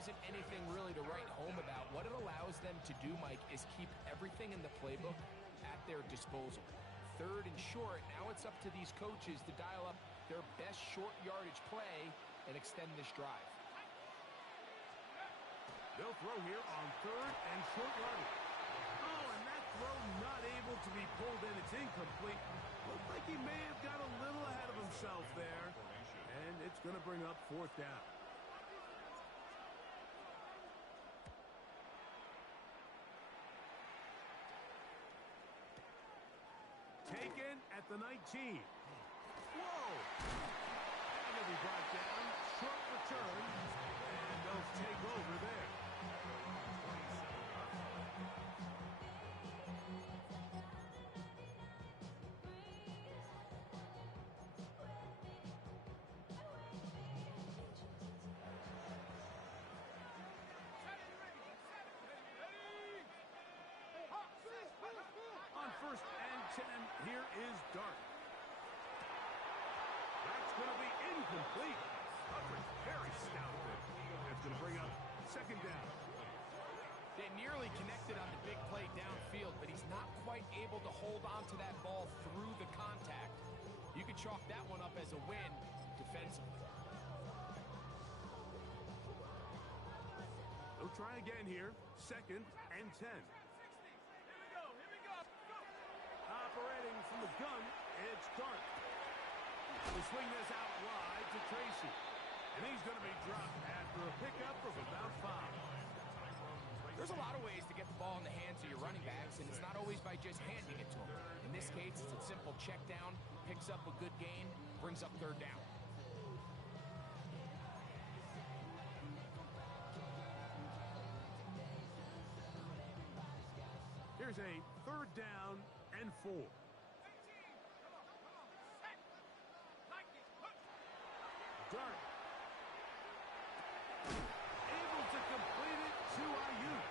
wasn't anything really to write home about. What it allows them to do, Mike, is keep everything in the playbook at their disposal. Third and short, now it's up to these coaches to dial up their best short yardage play and extend this drive. They'll throw here on third and short yardage. Oh, and that throw not able to be pulled in. It's incomplete. Looked like he may have got a little ahead of himself there. And it's going to bring up fourth down. Taken at the 19. Whoa! And he'll be brought down. Short return. And they'll take over there. On first and 10, here is Dart. That's going to be incomplete. Coverage very stout there. That's going to bring up second down. They nearly connected on the big play downfield, but he's not quite able to hold on to that ball through the contact. You can chalk that one up as a win defensively. They'll try again here. Second and 10. Operating from the gun, it's Dart. We'll swing this out wide to Tracy. And he's going to be dropped after a pickup of about 5. There's a lot of ways to get the ball in the hands of your running backs, and it's not always by just handing it to them. In this case, it's a simple check down, picks up a good gain, brings up third down. Here's a third down and 4. Dart. Able to complete it to Ayuk.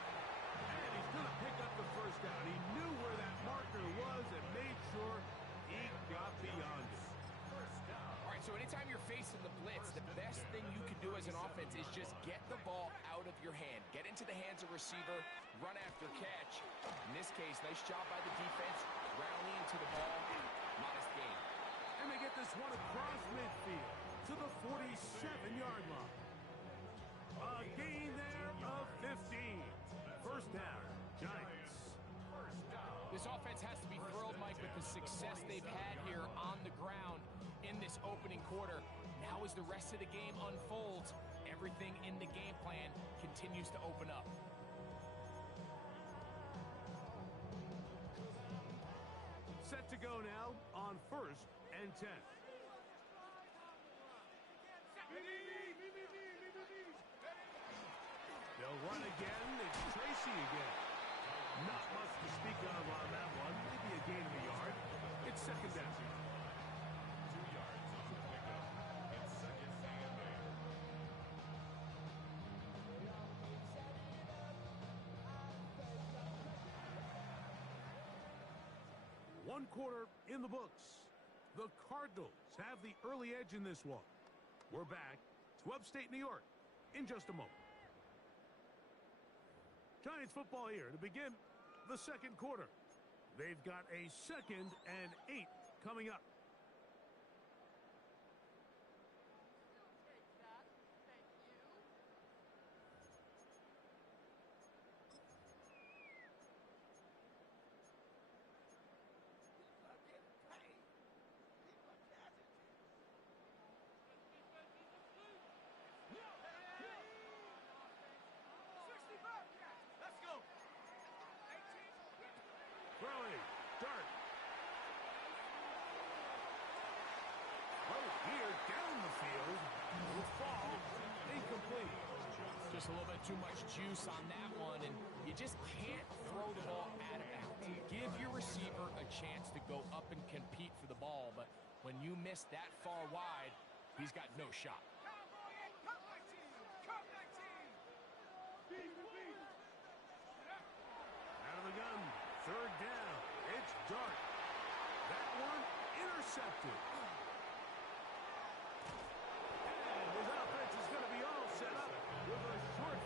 And he's going to pick up the first down. He knew where that marker was and made sure he got beyond it. All right, so anytime you're facing the blitz, the best thing you can do as an offense is just get the ball out of your hand. Get into the hands of receiver, run after catch. In this case, nice job by the defense, rallying to the ball, modest gain. And they get this one across midfield to the 47-yard line. A gain there of 15. First down, Giants. This offense has to be thrilled, Mike, with the success they've had here on the ground in this opening quarter. Now as the rest of the game unfolds, everything in the game plan continues to open up. Set to go now on first and 10. They'll run again. It's Tracy again. Not much to speak of on that one. Maybe a gain of a yard. It's second down. 2 yards on the pickup. It's second and 8. 1 quarter in the books. The Cardinals have the early edge in this one. We're back to upstate New York in just a moment. Giants football here to begin the second quarter. They've got a 2nd and 8 coming up. Let's go. Throwing, Dart. Oh, here down the field. Will fall. Incomplete. Just a little bit too much juice on that one, and you just can't throw the ball out of bounds. Give your receiver a chance to go up and compete for the ball, but when you miss that far wide, he's got no shot. Out of the gun, third down. It's Dart. That one intercepted. And his offense is going to be all set up with a short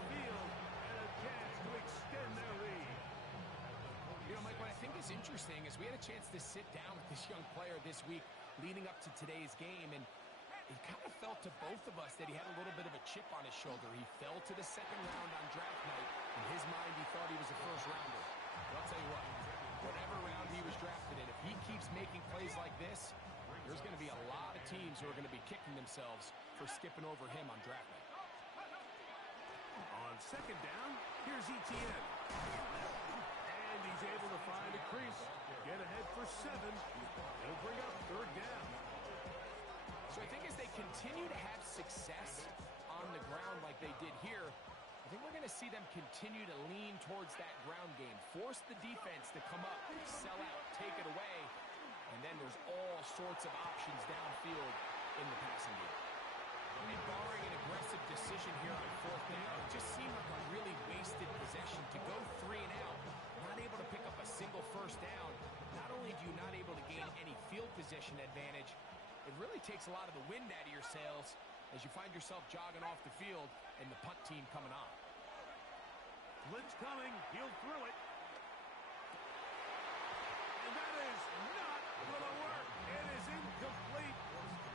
interesting is we had a chance to sit down with this young player this week leading up to today's game, and it kind of felt to both of us that he had a little bit of a chip on his shoulder. He fell to the second round on draft night. In his mind, he thought he was a first rounder. But I'll tell you what, whatever round he was drafted in, if he keeps making plays like this, there's going to be a lot of teams who are going to be kicking themselves for skipping over him on draft night. On second down, here's Etienne. And he's able to find a crease. Get ahead for 7. He'll bring up third down. So I think as they continue to have success on the ground like they did here, I think we're going to see them continue to lean towards that ground game. Force the defense to come up, sell out, take it away. And then there's all sorts of options downfield in the passing game. I mean, barring an aggressive decision here on fourth down, it just seemed like a really wasted possession to go 3 and out, not able to pick up a single first down. Not only do you not able to gain any field position advantage, it really takes a lot of the wind out of your sails as you find yourself jogging off the field and the punt team coming on. Blitz coming. He'll throw it. And that is not going to work. It is incomplete.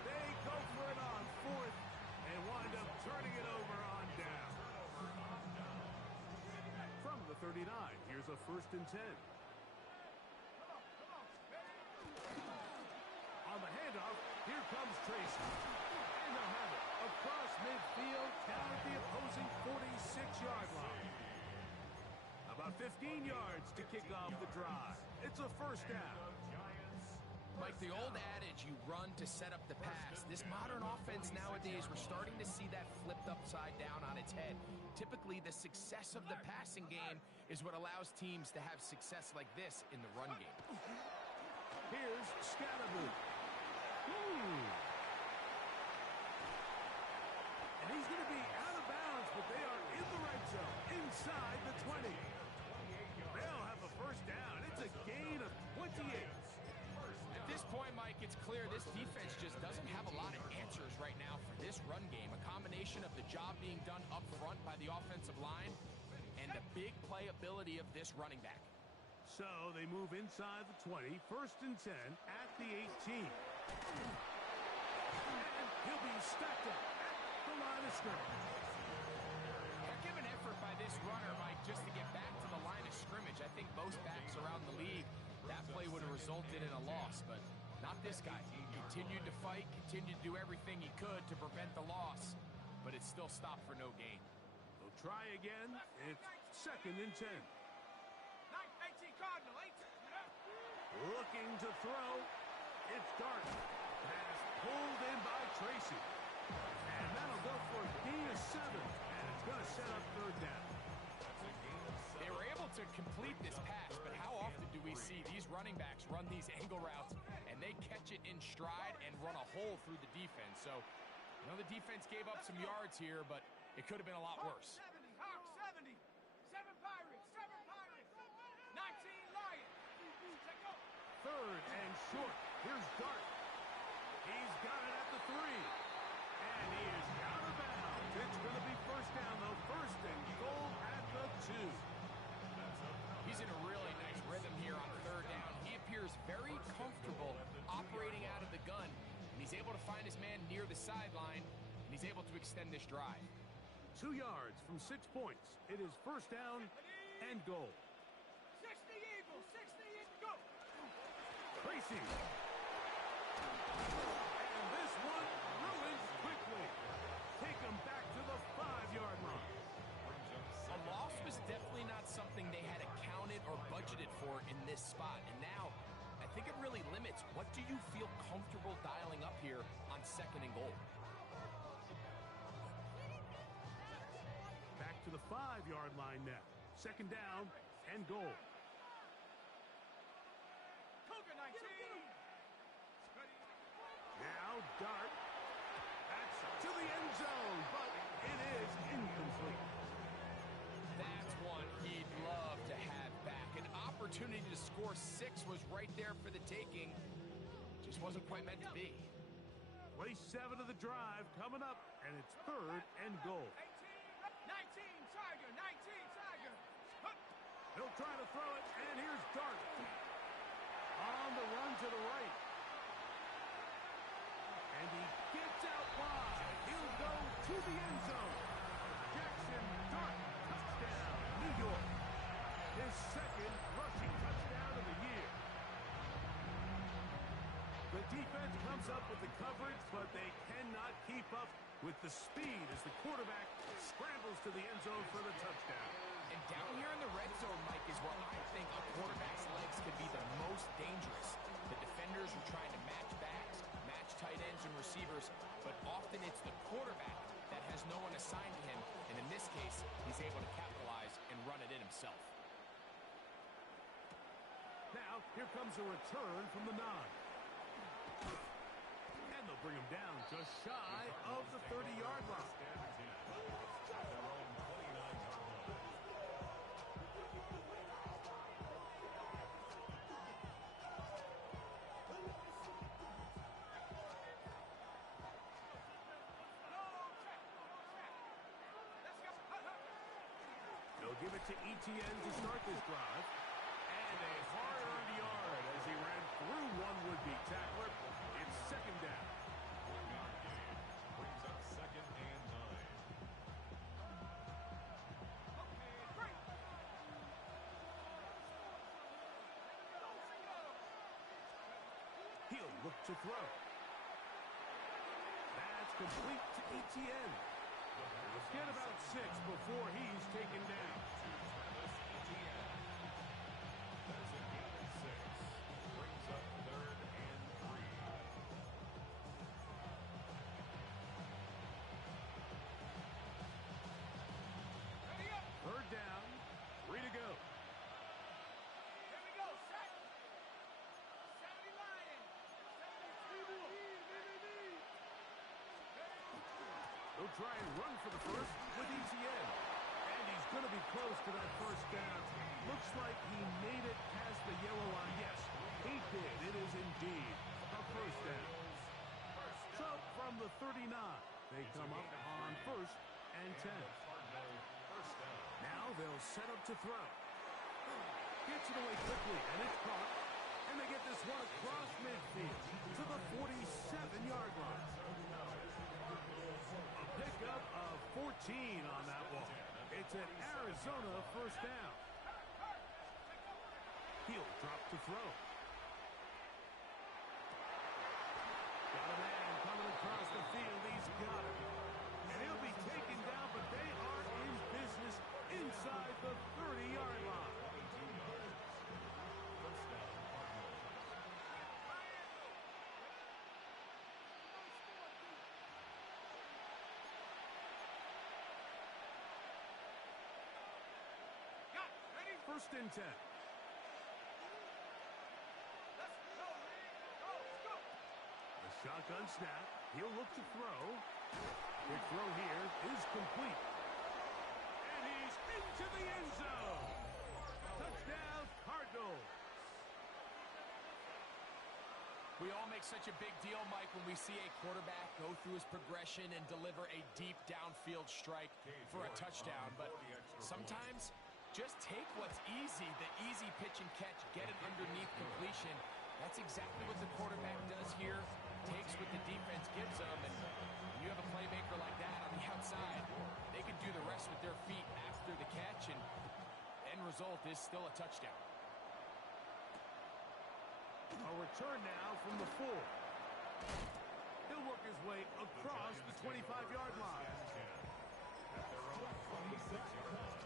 They go for it on fourth and wind up turning it over on down. From the 39, here's a 1st and 10. On the handoff, here comes Tracy. And they'll have it across midfield down at the opposing 46-yard line. About 15 yards to kick off the drive. It's a first down. Like the old adage, you run to set up the pass. This modern offense nowadays, we're starting to see that flipped upside down on its head. Typically, the success of the passing game is what allows teams to have success like this in the run game. Here's Scatterboot. And he's going to be out of bounds, but they are in the red zone, inside the 20. They'll have a first down. It's a gain of 28. At this point, Mike, it's clear this defense just doesn't have a lot of answers right now for this run game. A combination of the job being done up front by the offensive line and the big playability of this running back. So they move inside the 20, 1st and 10 at the 18. And he'll be stacked up at the line of scrimmage. Heck of an effort by this runner, Mike, just to get back to the line of scrimmage. I think most backs around the league, that play would have resulted in a loss, but not this guy. He continued to fight, continued to do everything he could to prevent the loss, but it still stopped for no gain. They'll try again. It's 2nd and 10. 18 Cardinal, 18. Looking to throw. It's Dart. Pass pulled in by Tracy. And that'll go for a gain of 7. And it's going to set up third down. They were able to complete this pass, but how often do we see these running backs run these angle routes and they catch it in stride and run a hole through the defense? So, you know, the defense gave up some yards here, but it could have been a lot worse. 70, Hawk 70. 7 Pirates, 7 Pirates. 19 Lions. Take over. 3rd and short. Here's Dart. He's got it at the 3. And he is out of bounds. It's going to be first down, though. 1st and goal at the 2. He's in a really nice rhythm here on 3rd down. He appears very comfortable operating out of the gun, and he's able to find his man near the sideline, and he's able to extend this drive. 2 yards from 6 points. It is first down and goal. 60 Eagles, 60 Eagles, go. Tracy. And this one ruins quickly. Take him back to the 5-yard line. A loss was definitely not something they had accounted or budgeted for in this spot, and now I think it really limits what do you feel comfortable dialing up here on 2nd and goal. Back to the 5-yard line now. 2nd down and goal. Cougar 19. Now Dart. That's to the end zone, but it is incomplete. That's one he'd love to have back. An opportunity to score 6 was right there for the taking. Just wasn't quite meant to be. Play 7 of the drive coming up, and it's 3rd and goal. 19 Tiger, 19 Tiger. He'll try to throw it, and here's Dart. On the run to the right. And he gets out wide. He'll go to the end zone. Jackson Dart, touchdown, New York. His second rushing touchdown of the year. The defense comes up with the coverage, but they cannot keep up with the speed as the quarterback scrambles to the end zone for the touchdown. And down here in the red zone, Mike, is where I think a quarterback's legs can be the most dangerous. The defenders are trying to match backs, match tight ends and receivers, but often it's the quarterback that has no one assigned to him, and in this case, he's able to capitalize and run it in himself. Now, here comes a return from the 9. And they'll bring him down just shy of the 30-yard line. They'll give it to Etienne to start this drive. And a hard-earned yard as he ran through one would-be tackler. It's second down. 1-yard gain brings up second and 9. He'll look to throw. That's complete to Etienne. Get about 6 before he's taken down. That's a gain of 6. Brings up third and 3. Third down, 3 to go. Here we go, set. 70 Lions. 73 They'll try and run for the first with Etienne. And he's going to be close to that first down. Looks like he made it past the yellow line. Yes, he did. It is indeed a first down. So from the 39, they come up on first and 10. First down. Now they'll set up to throw. Gets it away quickly, and it's caught. And they get this one across midfield to the 47-yard line. A pickup of 14 on that one. It's an Arizona first down. He'll drop to throw. Got a man coming across the field. He's got him. And he'll be taken down, but they are in business inside the 30-yard line. First and 10. The shotgun snap. He'll look to throw. Big throw here is complete. And he's into the end zone. Touchdown, Cardinals. We all make such a big deal, Mike, when we see a quarterback go through his progression and deliver a deep downfield strike for a touchdown. But sometimes just take what's easy, the easy pitch and catch, get it underneath completion. That's exactly what the quarterback does here. Takes what the defense gives them, and when you have a playmaker like that on the outside, they can do the rest with their feet after the catch, and end result is still a touchdown. A return now from the 4. He'll work his way across the 25-yard line. At their own 26-yard line.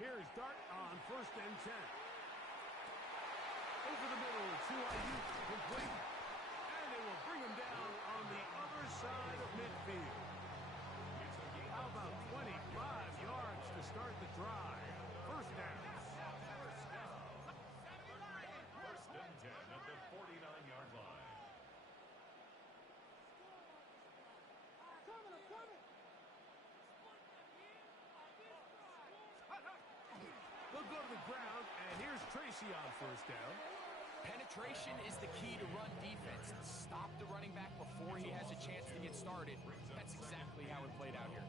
Here's Dart on first and 10. Over the middle to Ayuk, complete. And they will bring him down on the other side of midfield. How about 25 yards to start the drive? First down. First and 10 at the 49-yard line. Dicey on first down. Penetration is the key to run defense. Stop the running back before he has a chance to get started. That's exactly how it played out here.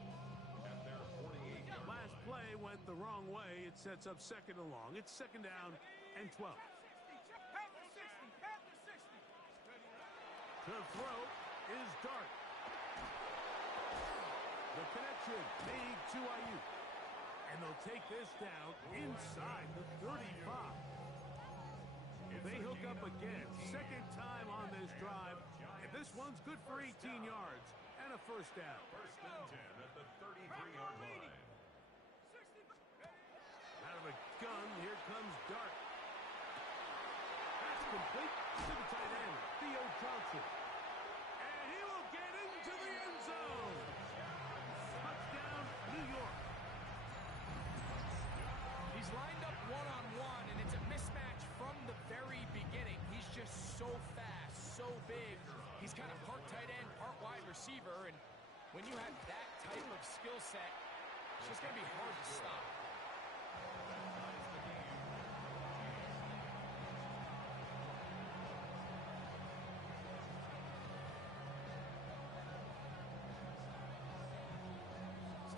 Last play went the wrong way. It sets up second and long. It's second down and 12. The throw is Dart. The connection made to Ayuk. And they'll take this down inside the 35. They hook up again. Second time on this drive. And this one's good for 18 yards and a first down. First and 10 at the 33-yard line. Out of a gun, here comes Dart. That's complete to the tight end, Theo Johnson. And he will get into the end zone. Touchdown, New York. He's lined up one-on-one, and it's a mismatch from the very beginning. He's just so fast, so big. He's kind of part tight end, part wide receiver, and when you have that type of skill set, it's just going to be hard to stop.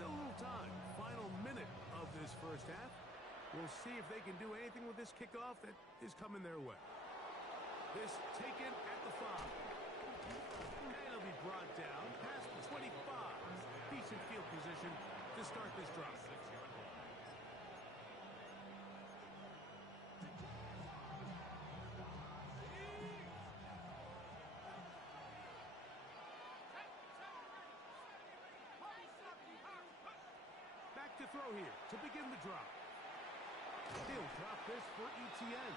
Still a little time. Final minute of this first half. We'll see if they can do anything with this kickoff that is coming their way. This taken at the 5. And it'll be brought down past the 25. Decent field position to start this drive. Back to throw here to begin the drop. He'll drop this for ETN.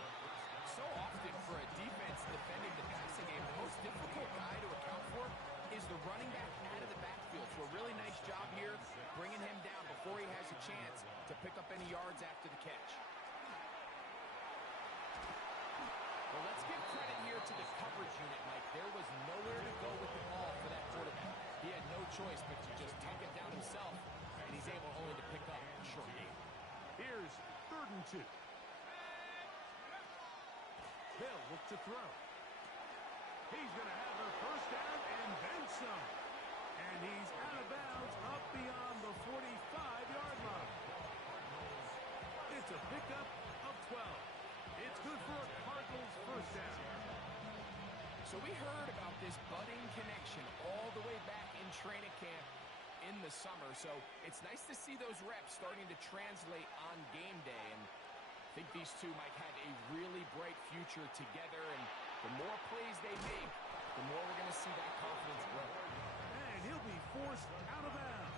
So often for a defense defending the passing game, the most difficult guy to account for is the running back out of the backfield. So a really nice job here bringing him down before he has a chance to pick up any yards after the catch. Well, let's give credit here to the coverage unit, Mike. There was nowhere to go with the ball for that quarterback. He had no choice but to just tuck it down himself, and he's able only to pick up a short gain. Here's 3rd and 2. They'll look to throw. He's going to have the first down and then some. And he's out of bounds up beyond the 45-yard line. It's a pickup of 12. It's good for a Cardinals first down. So we heard about this budding connection all the way back in training camp in the summer. So it's nice to see those reps starting to translate on game day. And I think these two might have a really bright future together. And the more plays they make, the more we're going to see that confidence grow. And he'll be forced out of bounds.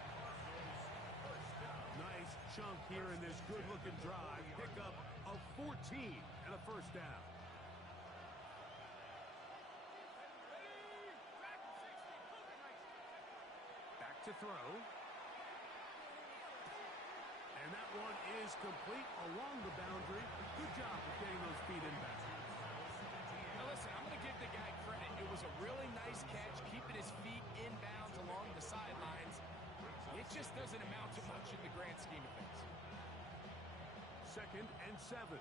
Nice chunk here in this good-looking drive. Pickup of 14 and a first down. Back to throw. And that one is complete along the boundary. Good job of getting those feet in back. Now listen, I'm going to give the guy credit. It was a really nice catch, keeping his feet in bounds along the sidelines. It just doesn't amount to much in the grand scheme of things. 2nd and 7.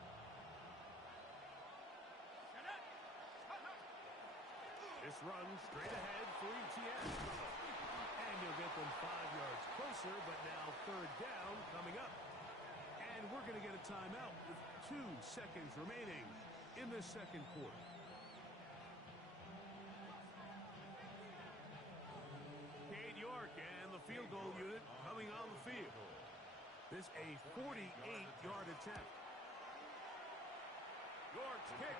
This run straight ahead for ETN. And you'll get them 5 yards closer, but now 3rd down coming up. And we're going to get a timeout with 2 seconds remaining in the second quarter. Cade York and the field goal unit coming on the field. This a 48-yard attempt. York's kick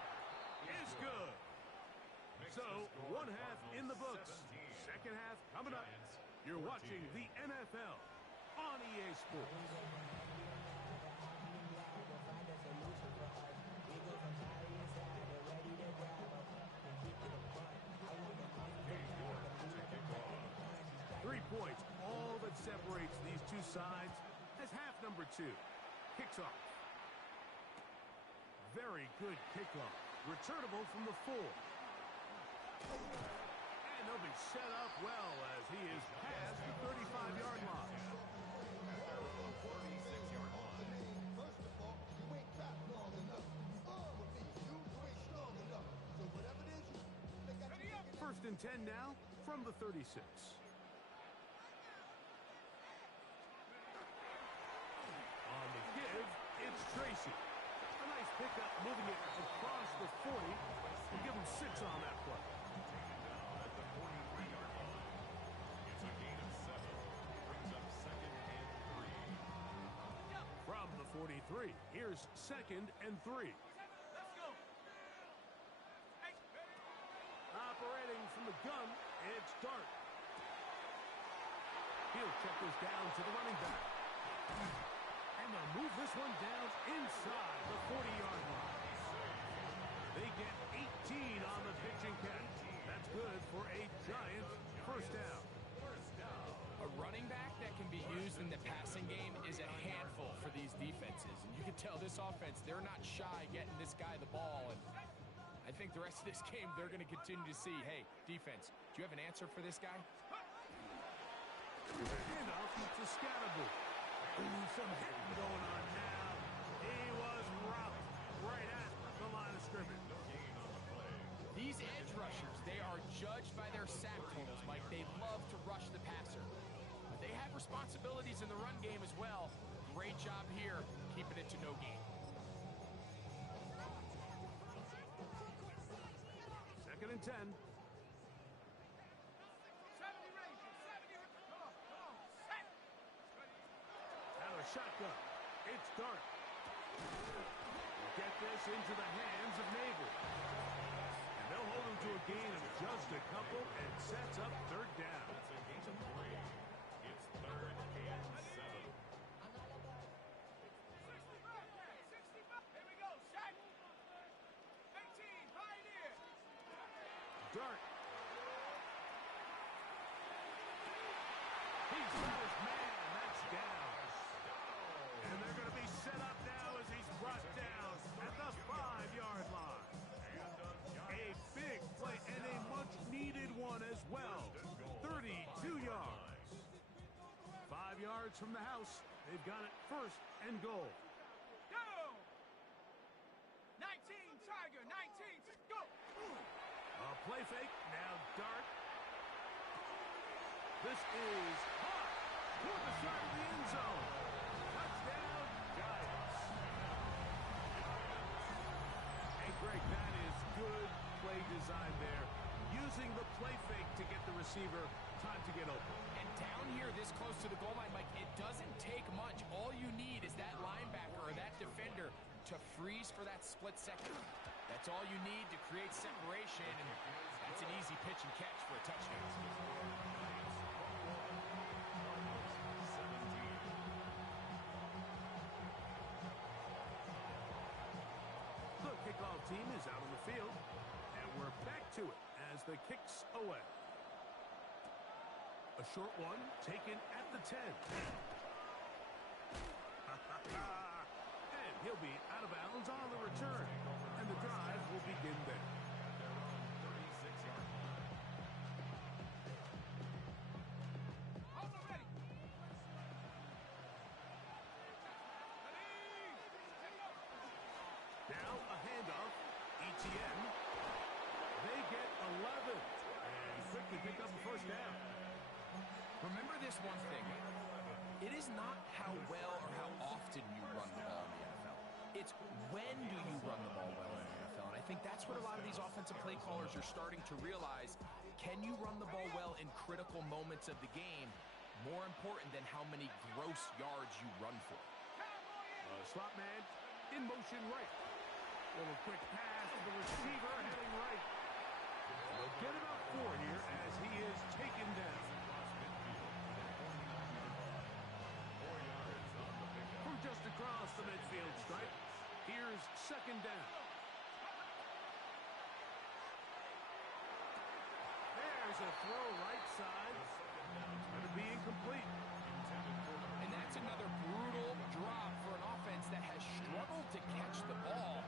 is good. So, 1 half in the books. Second half coming up. You're watching the NFL on EA Sports. Points, all that separates these two sides as half number 2 kicks off. Very good kickoff. Returnable from the 4. And they'll be set up well as he is past the 35-yard line. 46-yard line. First of all, you ain't got long enough. and 10 now from the 36. On the give, it's Tracy. A nice pickup, moving it across the 40. We'll give him 6 on that play. At the 43-yard line. It's a gain of 7. Brings up 2nd and 3. From the 43, here's 2nd and 3. Let's go. Hey. Operating from the gun, it's Dart. He'll check this down to the running back. And they'll move this one down inside the 40-yard line. They get 18 on the pitch and catch. That's good for a giant first down. A running back that can be used in the passing game is a handful for these defenses. And you can tell this offense, they're not shy getting this guy the ball. And I think the rest of this game, they're going to continue to see, hey, defense, do you have an answer for this guy? Enough to Scatterby. Some hitting going on now. He was roughed right at the line of scrimmage. These edge rushers, they are judged by their sack totals, Mike. They love to rush the passer. But they have responsibilities in the run game as well. Great job here, keeping it to no gain. 2nd and 10. 70 Rangers. 70. Come on. Set. Out of shotgun. It's Dart. Get this into the hands of Nabel. And they'll hold him to a gain of just a couple and sets up 3rd down. That's a gain of 3. It's 3rd and 7. 65. Here we go. Shot. 18. Pioneer. Dart. He's got his man. That's down. And they're going to be set up now as he's brought down at the 5-yard line. A big play and a much-needed one as well. 32 yards. 5 yards from the house. They've got it 1st and goal. Go. 19 Tiger. 19. Go. A play fake. Now Dart. This is hot toward the side of the end zone. Touchdown, Giants. Hey, Greg, that is good play design there. Using the play fake to get the receiver time to get open. And down here this close to the goal line, Mike, it doesn't take much. All you need is that linebacker or that defender to freeze for that split second. That's all you need to create separation, and that's an easy pitch and catch for a touchdown. The kickoff team is out on the field, and we're back to it as the kick's away. A short one taken at the 10. And he'll be out of bounds on the return, and the drive will begin there. Hold ready. Now a handoff. ETN. They get 11 and quickly pick up a 1st down. Remember this one thing. It is not how well or how often you run the ball in the NFL. It's when do you run the ball well in the NFL. And I think that's what a lot of these offensive play callers are starting to realize. Can you run the ball well in critical moments of the game? More important than how many gross yards you run for. Slot man in motion right. Little quick pass to the receiver heading right. They'll get about 4 here as he is taken down. From just across the midfield stripe, here's 2nd down. There's a throw right side. It's going to be incomplete. And that's another brutal drop for an offense that has struggled to catch the ball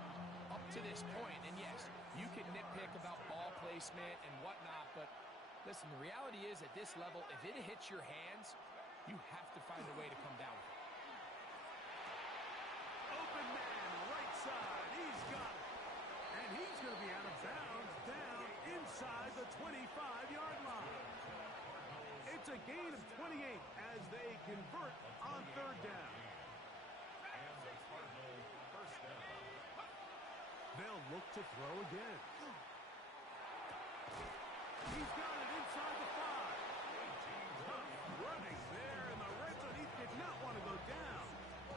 up to this point. And yes, you can nitpick about ball placement and whatnot, but listen, the reality is at this level, if it hits your hands, you have to find a way to come down with it. Open man, right side. He's got it. And he's going to be out of bounds down inside the 25-yard line. It's a gain of 28 as they convert on third down. And the Cardinals first down. They'll look to throw again. He's got it inside the 5. Tough running there in the red zone. He did not want to go down.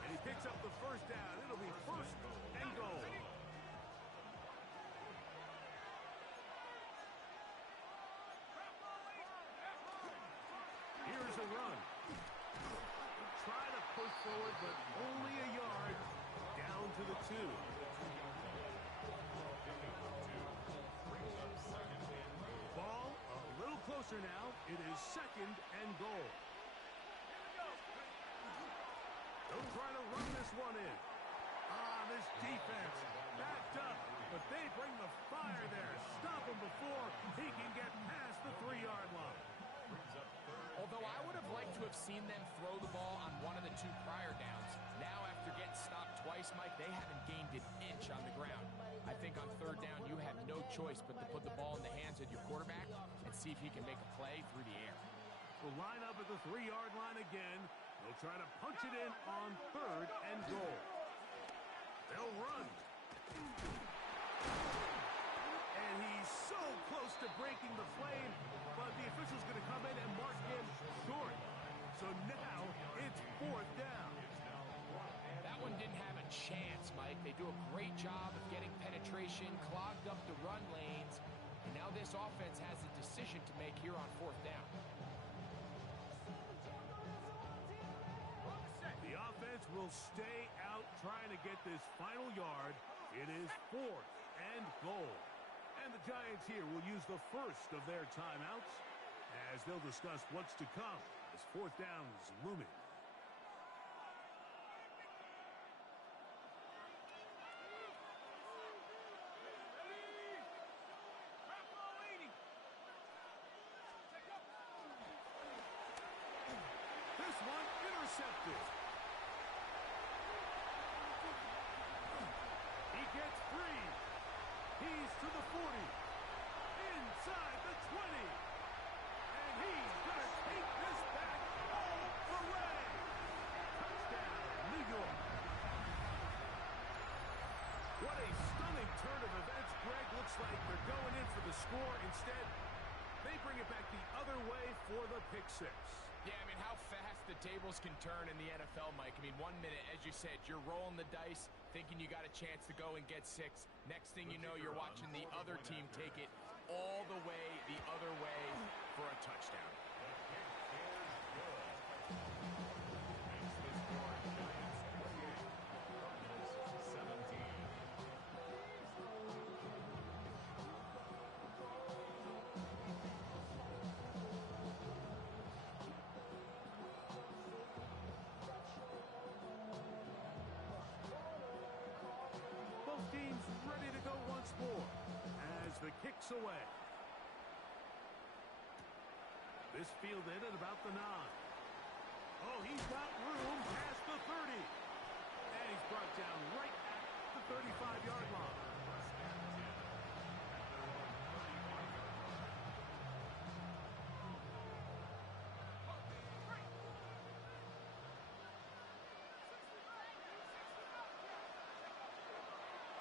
And he picks up the first down. It'll be first and goal. Here's a run. Try to push forward, but only a yard. Down to the 2. Ball a little closer now. It is second and goal. They'll try to run this one in. This defense backed up, but they bring the fire there. Stop him before he can get past the 3-yard line. Although I would have liked to have seen them throw the ball on one of the 2 prior downs. Now, after getting stopped twice, Mike, they haven't gained an inch on the ground. I think on third down, you have no choice but to put the ball in the hands of your quarterback and see if he can make a play through the air. Will line up at the 3-yard line again. They'll try to punch it in on third and goal. They'll run. And he's so close to breaking the plane, but the official's going to come in and mark him short. So now it's fourth down. That one didn't have a chance, Mike. They do a great job of getting penetration, clogged up the run lanes, and now this offense has a decision to make here on fourth down. The offense will stay out trying to get this final yard. It is fourth and goal. And the Giants here will use the first of their timeouts as they'll discuss what's to come as fourth down is looming. This one intercepted. He gets free. He's to the 40. Inside the 20. And he's going to take this back all the way. Touchdown, New York. What a stunning turn of events. Greg, looks like they're going in for the score. Instead, they bring it back the other way for the pick 6. Yeah, I mean, how fast the tables can turn in the NFL, Mike. I mean, 1 minute, as you said, you're rolling the dice, thinking you got a chance to go and get 6. Next thing you know, you're watching the other team take it all the way the other way for a touchdown. Both teams ready to go once more as the kick's away. This fielded at about the 9. Oh, he's got room past the 30. And he's brought down right at the 35-yard line.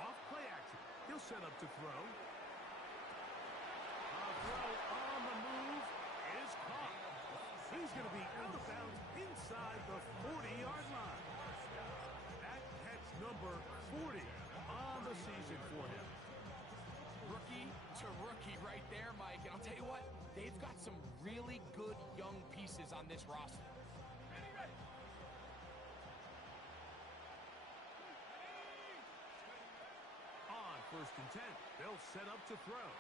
Off play action. He'll set up to throw. A throw on the move is caught. He's going to be out of bounds inside the 40-yard line. That catch number 40 on the season for him. Rookie to rookie right there, Mike. And I'll tell you what, they've got some really good young pieces on this roster. On first and 10, they'll set up to throw.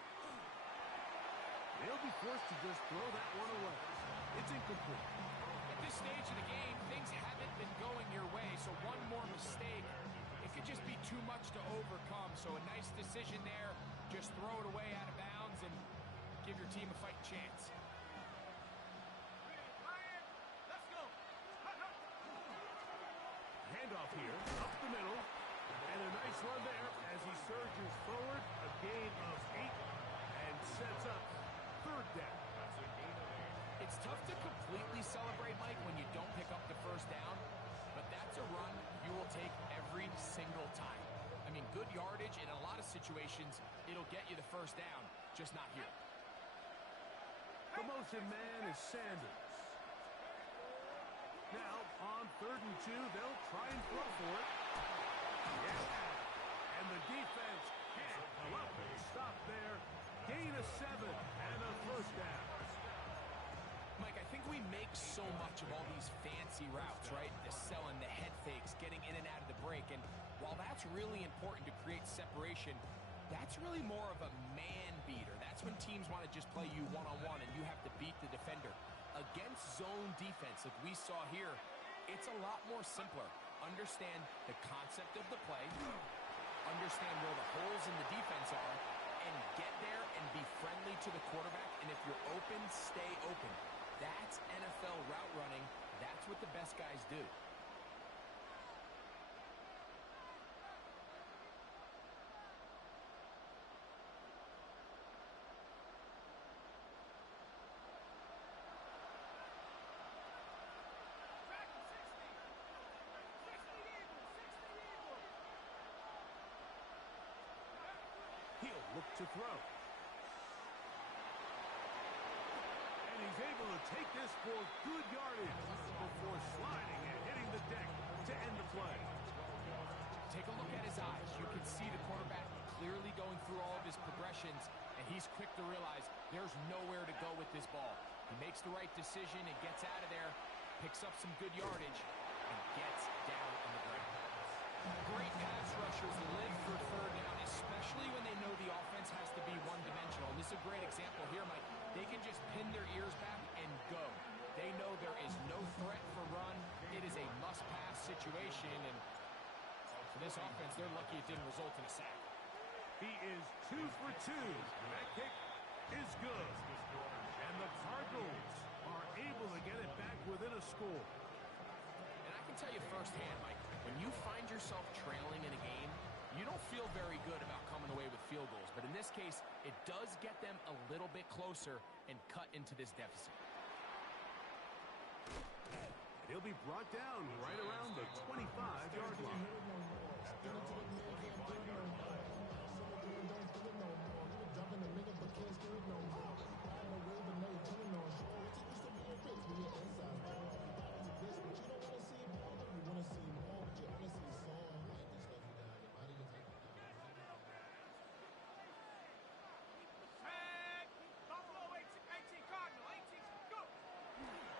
They'll be forced to just throw that one away. It's incomplete. At this stage of the game, things haven't been going your way, so one more mistake, it could just be too much to overcome. So a nice decision there, just throw it away out of bounds and give your team a fighting chance. Let's go. Handoff here, up the middle, and a nice run there as he surges forward, a gain of 8, and sets up celebrate, Mike, when you don't pick up the first down, but that's a run you will take every single time. I mean, good yardage, in a lot of situations, it'll get you the first down, just not here. The motion man is Sanders. Now, on 3rd and 2, they'll try and throw for it. Yeah! And the defense can't come up and stop there. Gain of 7 and a first down. Mike, I think we make so much of all these fancy routes, right? The selling, the head fakes, getting in and out of the break. And while that's really important to create separation, that's really more of a man beater. That's when teams want to just play you one-on-one and you have to beat the defender. Against zone defense, like we saw here, it's a lot more simpler. Understand the concept of the play, understand where the holes in the defense are, and get there and be friendly to the quarterback. And if you're open, stay open. That's NFL route running. That's what the best guys do. He'll look to throw. And he's able to take this for good yardage before sliding and hitting the deck to end the play. Take a look at his eyes. You can see the quarterback clearly going through all of his progressions, and he's quick to realize there's nowhere to go with this ball. He makes the right decision and gets out of there, picks up some good yardage, and gets down on the ground. Great pass rushers live for 3rd down, especially when they know the offense has to be one-dimensional. And this is a great example here, Mike. They can just pin their ears back and go. They know there is no threat for run. It is a must-pass situation, and for this offense, they're lucky it didn't result in a sack. He is 2 for 2. That kick is good. And the Cardinals are able to get it back within a score. And I can tell you firsthand, Mike, when you find yourself trailing in a game, you don't feel very good about coming away with field goals. But in this case, it does get them a little bit closer and cut into this deficit. He'll be brought down right around the 25-yard line.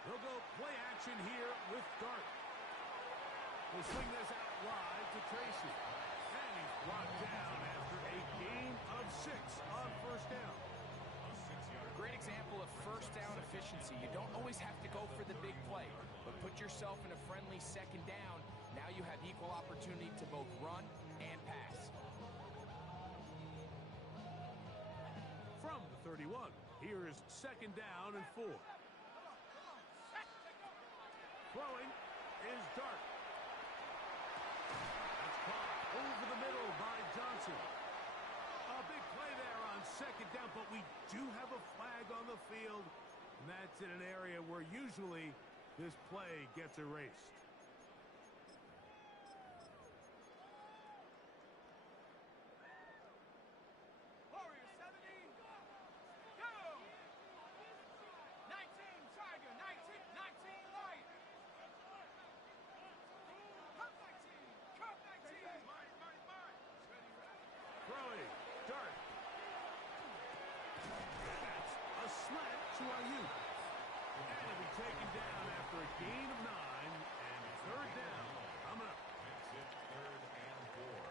They'll go play action here with Dart. We'll swing this out wide to Tracy. And he's brought down after a gain of 6 on 1st down. Great example of first down efficiency. You don't always have to go for the big play, but put yourself in a friendly 2nd down. Now you have equal opportunity to both run and pass. From the 31, here is 2nd down and 4. Throwing is Dart. That's caught over the middle by Johnson. A big play there on 2nd down, but we do have a flag on the field, and that's in an area where usually this play gets erased. Warriors 70. Go! 19 Tiger, 19 Lion. Come 19, come 19. Mine. Throwing, Dart. That's a slant to Ayuk. And he'll be taken down after a gain of 9 and 3rd down coming up. Makes it 3rd and 4.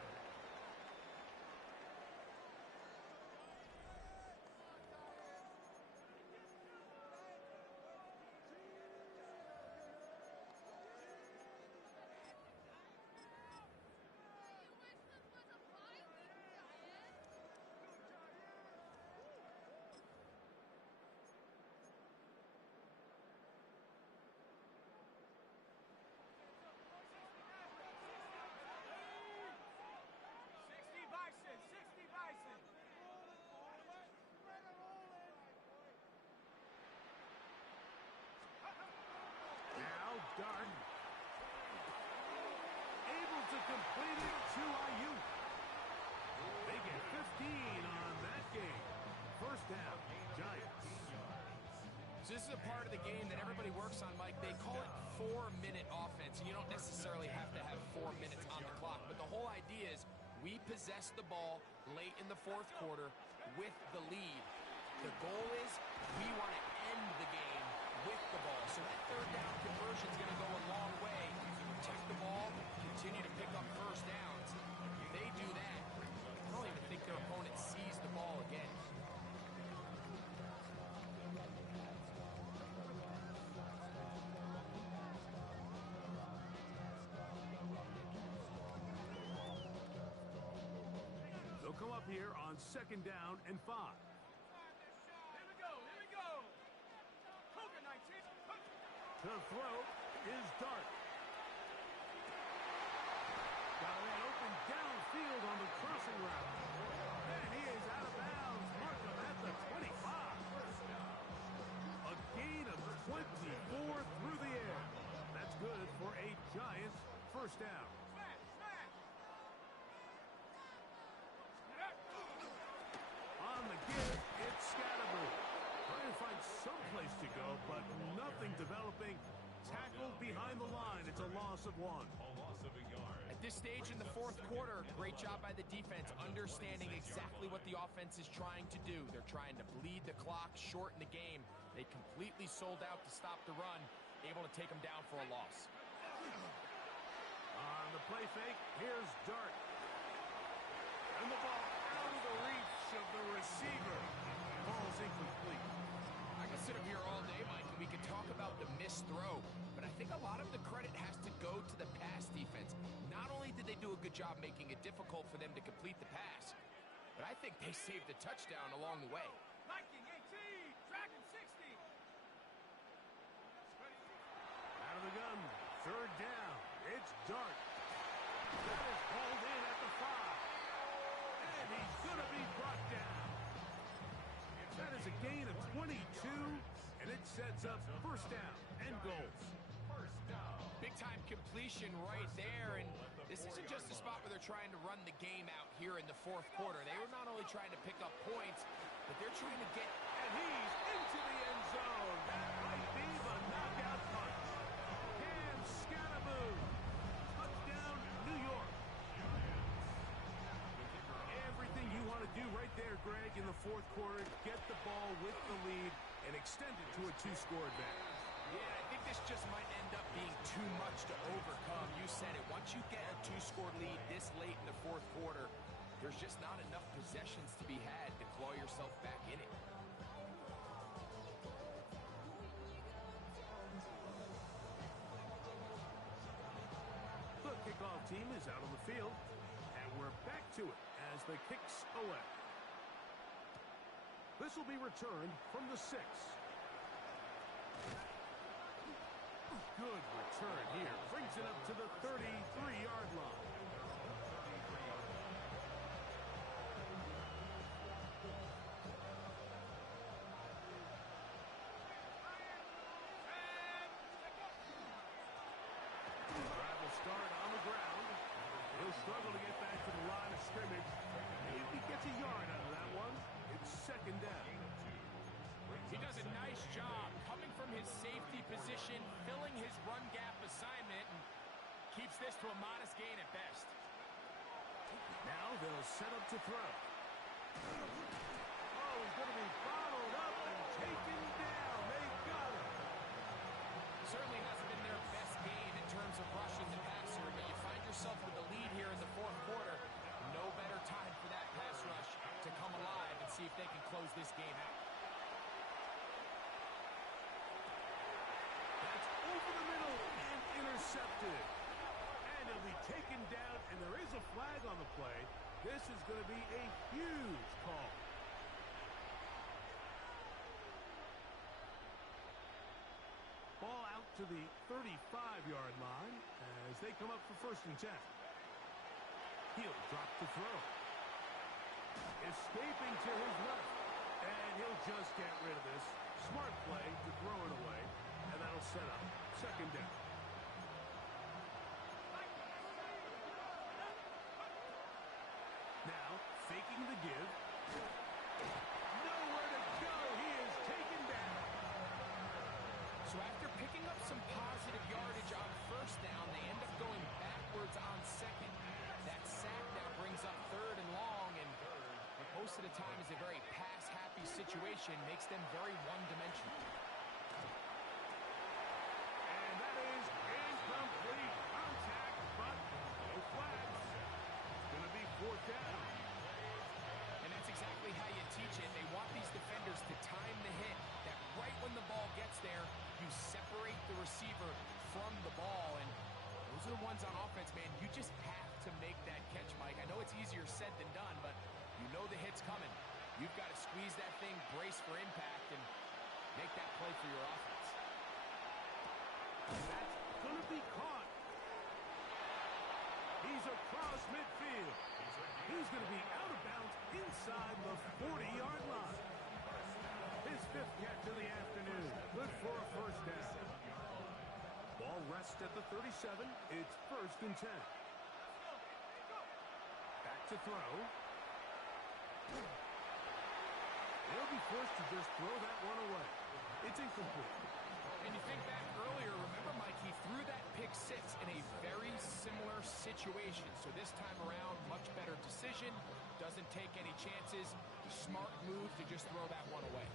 So this is a part of the game that everybody works on, Mike. They call it 4-minute offense. You don't necessarily have to have 4 minutes on the clock, but the whole idea is we possess the ball late in the fourth quarter with the lead. The goal is we want to end the game with the ball. So that third down conversion is going to go a long way. Protect the ball, continue to pick up first downs. If they do that, I don't even think their opponent sees the ball again. They'll come up here on 2nd down and 5. Here we go, here we go. Cougar 19. The throw is Dart. Got a man open downfield on the crossing route. And he is out of bounds. Mark him at the 25. A gain of 24 through the air. That's good for a Giants first down. Smash, smash. On the give, it's Scatterboo. Trying to find some place to go, but nothing developing. Tackled behind the line. It's a loss of 1. A loss of a yard. At this stage in the fourth quarter, great job by the defense, understanding exactly what the offense is trying to do. They're trying to bleed the clock, shorten the game. They completely sold out to stop the run, able to take them down for a loss. On the play fake, here's Dart. And the ball out of the reach of the receiver. Ball's incomplete. I could sit up here all day, Mike, and we could talk about the missed throw, but I think a lot of the credit has to go to the pass defense. Not only did they do a good job making it difficult for them to complete the pass, but I think they saved the touchdown along the way. Viking 18, Dragon 60. Out of the gun, 3rd down. It's Dart. That is hauled in at the 5. And he's going to be brought down. That is a gain of 22, and it sets up first down and goals. First down. Big-time completion right there, and this isn't just a spot where they're trying to run the game out here in the fourth quarter. They were not only trying to pick up points, but they're trying to get... And he's into the end zone. That might be the knockout punch. Cam Scatterboo. Touchdown, New York. Everything you want to do right there, Greg, in the fourth quarter. Get the ball with the lead and extend it to a 2-score advantage. Yeah, I think this just might end up being too much to overcome. You said it. Once you get a 2-score lead this late in the fourth quarter, there's just not enough possessions to be had to claw yourself back in it. The kickoff team is out on the field, and we're back to it as the kicks away. This will be returned from the 6. Good return here. Brings it up to the 33-yard line. Drive will start on the ground. He'll struggle to get back to the line of scrimmage. And if he gets a yard out of that one, it's 2nd down. He does a nice job coming from his safety position, filling his run gap assignment, and keeps this to a modest gain at best. Now they'll set up to throw. Oh, he's going to be bottled up and taken down. They got him. Certainly hasn't been their best game in terms of rushing the passer, but you find yourself with the lead here in the fourth quarter. No better time for that pass rush to come alive and see if they can close this game out. That's over the middle and intercepted. And he'll be taken down, and there is a flag on the play. This is going to be a huge call. Ball out to the 35-yard line as they come up for 1st and 10. He'll drop the throw. Escaping to his left. And he'll just get rid of this. Smart play to throw it away. And that'll set up 2nd down. Now, faking the give. Nowhere to go. He is taken down. second. That sack now brings up third and long, and what most of the time is a very pass-happy situation makes them very one-dimensional. And that is incomplete contact, but no flags. It's going to be fourth down. And that's exactly how you teach it. They want these defenders to time the hit, that right when the ball gets there, you separate the receiver from the ball. And those are the ones on offense, man. You just have to make that catch, Mike. I know it's easier said than done, but you know the hit's coming. You've got to squeeze that thing, brace for impact, and make that play for your offense. That's going to be caught. He's across midfield. He's going to be out of bounds inside the 40-yard line. His fifth catch of the afternoon. Good for a first down. Ball rests at the 37. It's first and 10. Back to throw. They'll be forced to just throw that one away. It's incomplete. And you think back earlier, remember, Mike, he threw that pick six in a very similar situation. So this time around, much better decision. Doesn't take any chances. Smart move to just throw that one away.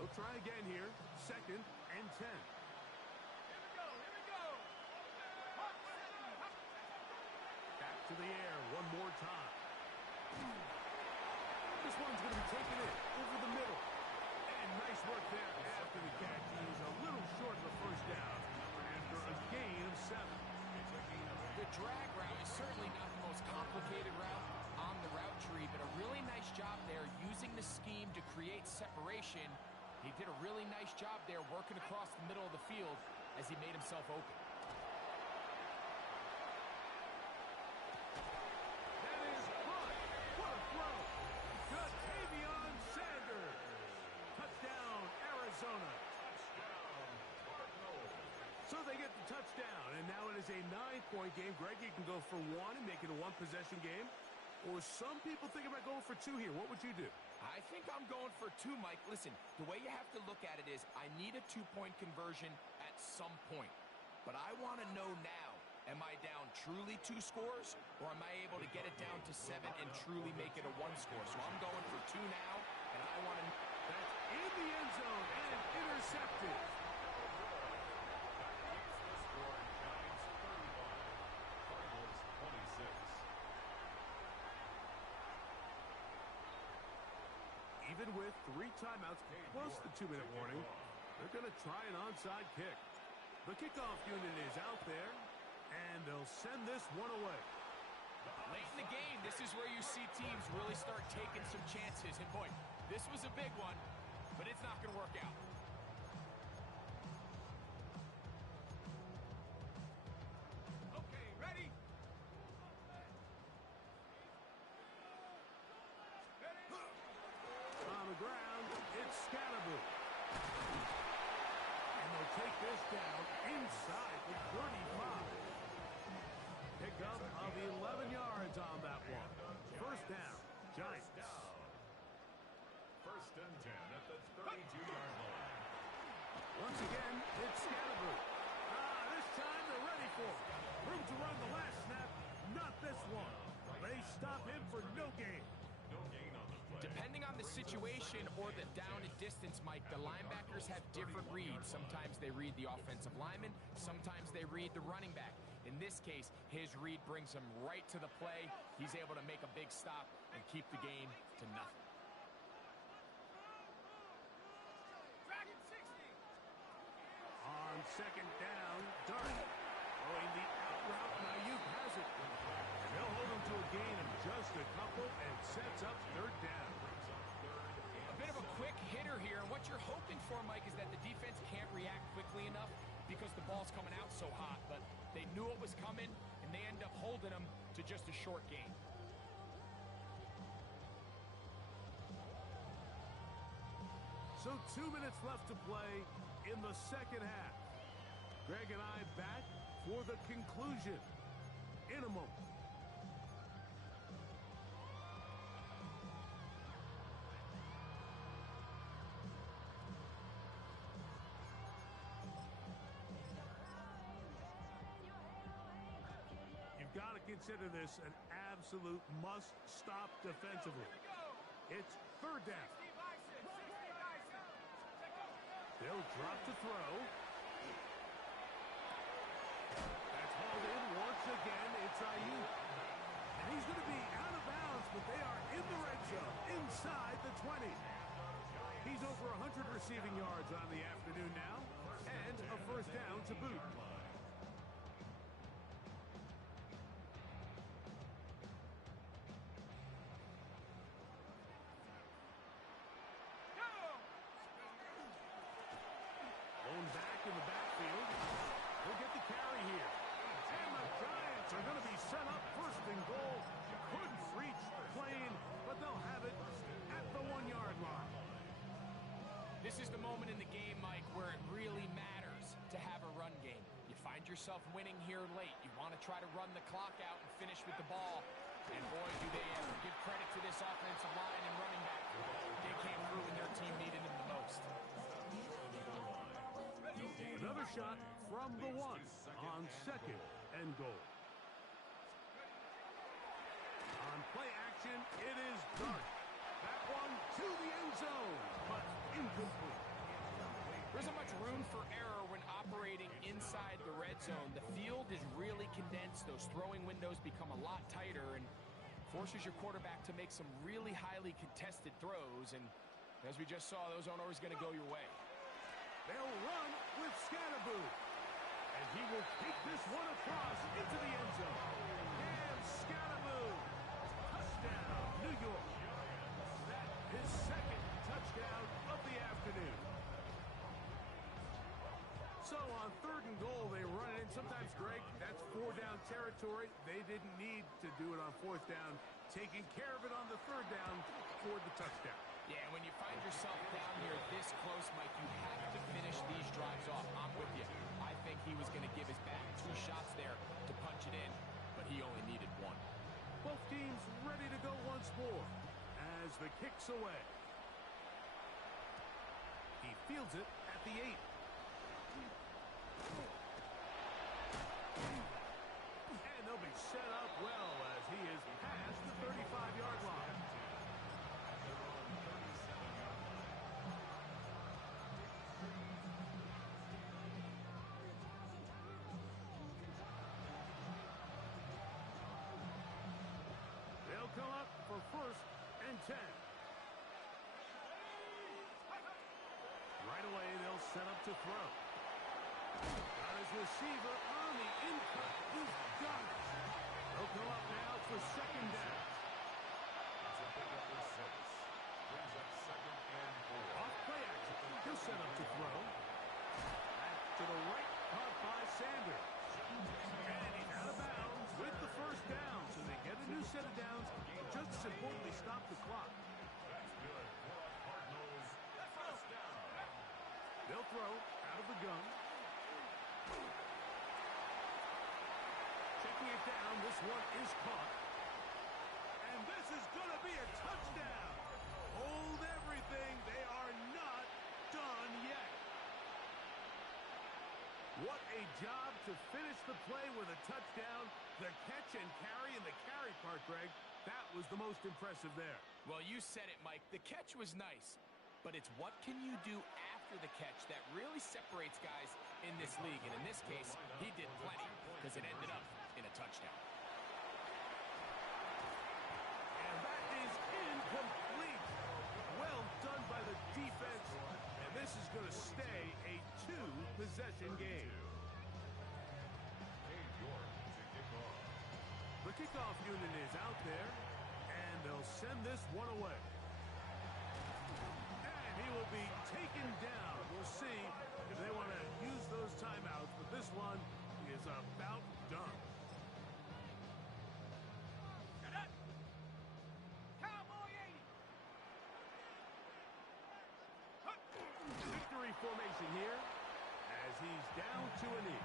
They'll try again here. Second and 10. Here we go. Back to the air one more time. This one's going to be taken in over the middle. And nice work there after the catch. He's a little short of the first down after a gain of 7. The drag route is certainly not the most complicated route on the route tree, but a really nice job there using the scheme to create separation. He did a really nice job there working across the middle of the field as he made himself open. That is caught. What a throw. Ja'Tavion Sanders. Touchdown, Arizona. So they get the touchdown, and now it is a 9-point game. Greg, you can go for one and make it a one-possession game. Or some people think about going for two here. What would you do? I think I'm going for two, Mike. Listen, the way you have to look at it is I need a 2-point conversion at some point. But I want to know now, am I down truly 2 scores, or am I able to get it down to 7 and truly make it a 1 score? So I'm going for 2 now, and I want to... That's in the end zone and intercepted. Even with 3 timeouts plus the 2-minute warning, they're going to try an onside kick. The kickoff unit is out there, and they'll send this one away. Late in the game, this is where you see teams really start taking some chances. And boy, this was a big one, but it's not going to work out. Okay, ready? On the ground, it's Scatterboo. And they'll take this down inside the 35. Pickup of 11 yards on that one. First down, Giants. First and 10 at the 32-yard line. Once again, it's Scatterboo. This time they're ready for it. Room to run the last snap, not this one. They stop him for no gain. No gain on the play. Depending on the situation or the down and distance, Mike, the linebackers have different reads. Sometimes they read the offensive lineman. Sometimes they read the running back. In this case, his read brings him right to the play. He's able to make a big stop and keep the game to nothing. Dragon 60. On second down, Dart throwing the out route. Ayuk has it. And they'll hold him to a gain of just a couple and sets up third down. A bit of a quick hitter here, and what you're hoping for, Mike, is that the defense can't react quickly enough because the ball's coming out so hot, but they knew it was coming, and they end up holding him to just a short gain. So 2 minutes left to play in the second half. Greg and I back for the conclusion in a moment. You've got to consider this an absolute must-stop defensively. It's third down. They'll drop to throw. That's hauled in once again. It's Ayuk. And he's going to be out of bounds, but they are in the red zone, inside the 20. He's over 100 receiving yards on the afternoon now, and a first down to boot. Going back in the backfield. He'll get the carry here. And the Giants are going to be set up first and goal. Couldn't reach the plane, but they'll have it at the 1-yard line. This is the moment in the game, Mike, where it really matters to have a run game. You find yourself winning here late. You want to try to run the clock out and finish with the ball. And boy, do they ever. Give credit to this offensive line and running back. They came through when their team needed them the most. Another shot from the 1 on second and goal. On play action, it is Dart. That one to the end zone, but incomplete. There isn't much room for error when operating inside the red zone. The field is really condensed. Those throwing windows become a lot tighter and forces your quarterback to make some really highly contested throws. And as we just saw, those aren't always going to go your way. They'll run with Scatterboo. And he will take this one across into the end zone. And Scatterboo. Touchdown, New York. That his second touchdown of the afternoon. So on third and goal, they run it in. Sometimes, Greg, that's 4-down territory. They didn't need to do it on fourth down. Taking care of it on the third down for the touchdown. Yeah, when you find yourself down here this close, Mike, you have to finish these drives off. I'm with you. I think he was going to give his back 2 shots there to punch it in, but he only needed 1. Both teams ready to go once more as the kick's away. He fields it at the 8. And they'll be set up well as he is past the 35-yard line. They'll come up for first and 10. Right away, they'll set up to throw. Got his receiver on the in-cut. He's got it. They'll come up now for second down. It's a pickup of 6. Brings up second and 4. Off play action. He'll set up to throw. Back to the right, caught by Sanders. And he's out of bounds with the first down. So they get a new set of downs. Just as importantly, stop the clock. That's good for the Cardinals. First down. They'll throw out of the gun. Checking it down. This one is caught. And this is going to be a touchdown. Hold everything. They are not done yet. What a job to finish the play with a touchdown. The catch and carry and the carry part, Greg, that was the most impressive there. Well, you said it, Mike. The catch was nice, but it's what can you do after the catch that really separates guys in this league. And in this case, he did plenty because it ended up in a touchdown. And that is incomplete. Well done by the defense. And this is going to stay a 2-possession game. Hey, York to kick off. The kickoff unit is out there, and they'll send this one away. And he will be taken down. We'll see if they want to use those timeouts, but this one is about done. Cowboy 80. Victory formation here as he's down to a knee.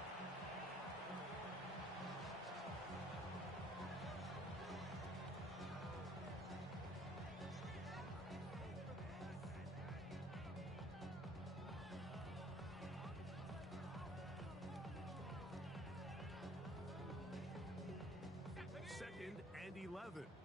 11.